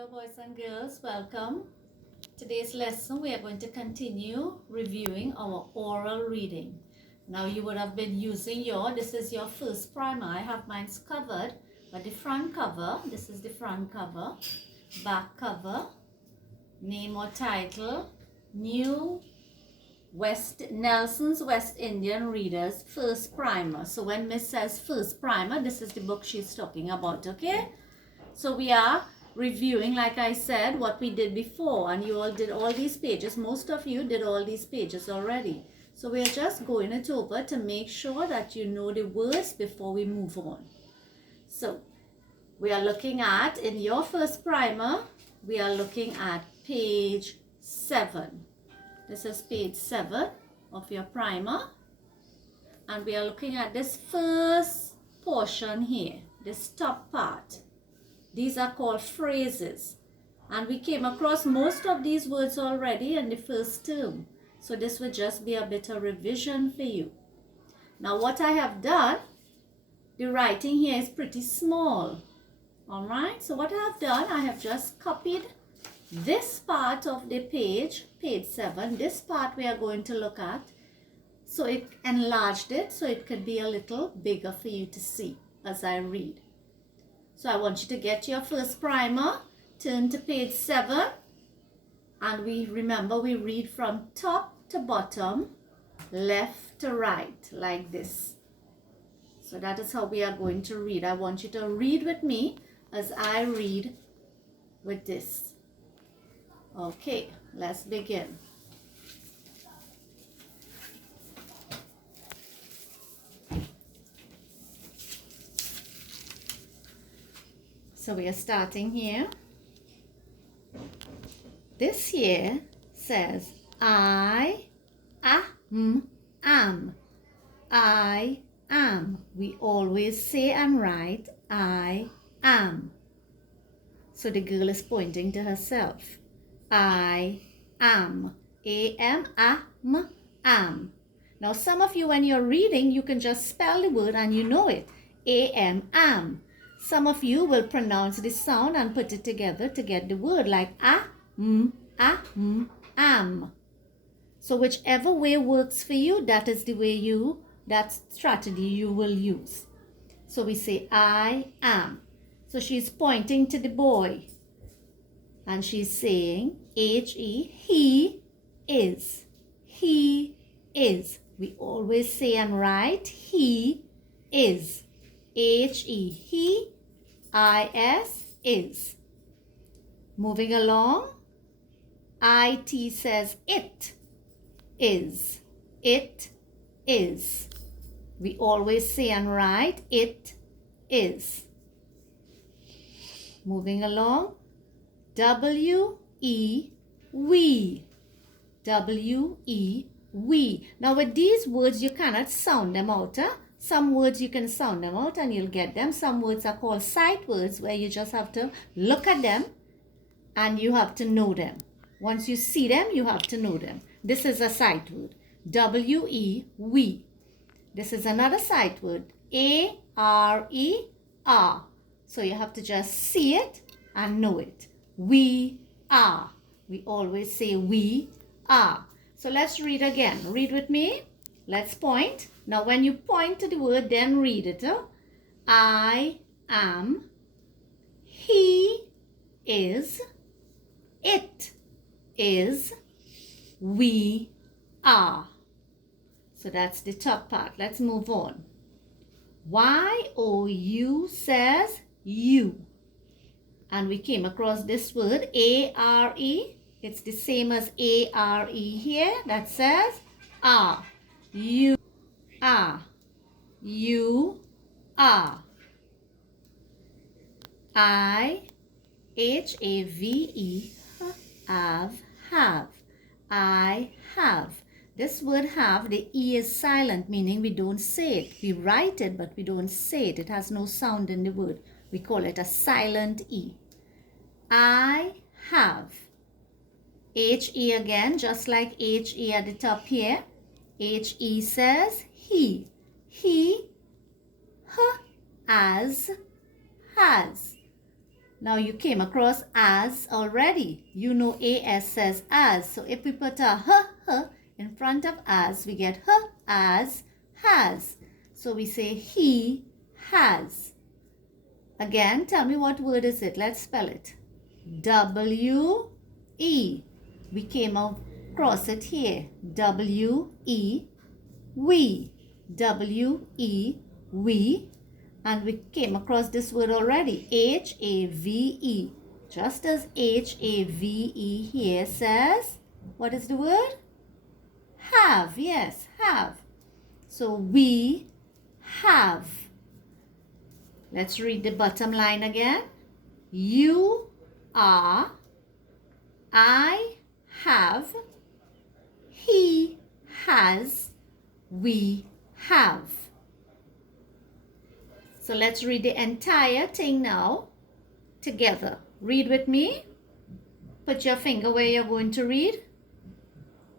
Hello boys and girls, welcome. Today's lesson we are going to continue reviewing our oral reading. Now you would have been using this is your first primer. I have mine covered, but the front cover, this is the front cover, back cover, name or title, New Nelson's West Indian Readers First Primer. So when Miss says first primer, this is the book she's talking about, okay? So we are reviewing, like I said, what we did before, and you all did all these pages. Most of you did all these pages already. So we are just going it over to make sure that you know the words before we move on. So we are looking at, in your first primer, we are looking at page 7. This is page 7 of your primer. And we are looking at this first portion here, this top part. These are called phrases. And we came across most of these words already in the first term. So this will just be a bit of revision for you. Now what I have done, the writing here is pretty small. Alright, so what I have done, I have just copied this part of the page, page 7. This part we are going to look at. So it enlarged it so it could be a little bigger for you to see as I read. So I want you to get your first primer, turn to page 7, and we read from top to bottom, left to right, like this. So that is how we are going to read. I want you to read with me as I read with this. Okay, let's begin. So we are starting here. This here says I am. I am. We always say and write I am. So the girl is pointing to herself. I am. A-M, am. Now some of you, when you're reading, you can just spell the word and you know it. A-M, am. Some of you will pronounce the sound and put it together to get the word, like am. So whichever way works for you, that is the way that strategy you will use. So we say I am. So she's pointing to the boy and she's saying H-E, he is. He is. We always say and write he is. H-E, he, I-S, is. Moving along, I-T says it is. It is. We always say and write it is. Moving along, W-E, we. W-E, we. Now with these words, you cannot sound them out, huh? Some words you can sound them out and you'll get them. Some words are called sight words where you just have to look at them and you have to know them. Once you see them, you have to know them. This is a sight word. W-E, we. This is another sight word. A-R-E, are. So you have to just see it and know it. We are. We always say we are. So let's read again. Read with me. Let's point. Now when you point to the word, then read it. I am. He is. It is. We are. So that's the top part. Let's move on. Y-O-U says you. And we came across this word A-R-E. It's the same as A-R-E here. That says are. You are. You are. I, H-A-V-E, have. I have. This word have, the E is silent, meaning we don't say it. We write it, but we don't say it. It has no sound in the word. We call it a silent E. I have. H-E again, just like H-E at the top here. H-E says he. He, has. Now you came across as already. You know as says as. So if we put a h in front of as, we get h as has. So we say he has. Again, tell me what word is it. Let's spell it. W-E. We came across it here. W-E, we. W-E, we. And we came across this word already. H-A-V-E. Just as H-A-V-E here says, what is the word? Have. Yes, have. So we have. Let's read the bottom line again. You are, I have, he has, we have. So let's read the entire thing now together. Read with me. Put your finger where you're going to read.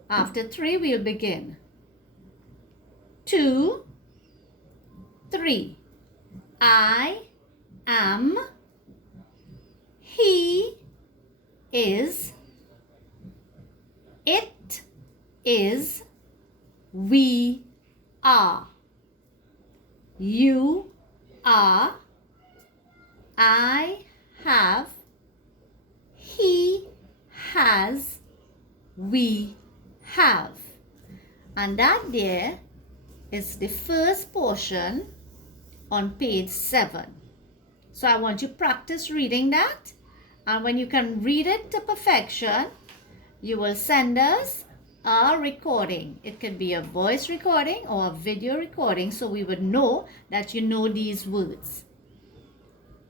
After 3, we'll begin. 2, 3. I am, he is, it is, we are. You are, I have, he has, we have. And that there is the first portion on page 7. So I want you to practice reading that, and when you can read it to perfection, you will send us a recording. It could be a voice recording or a video recording, so we would know that you know these words.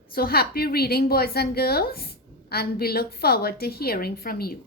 So happy reading, boys and girls, and we look forward to hearing from you.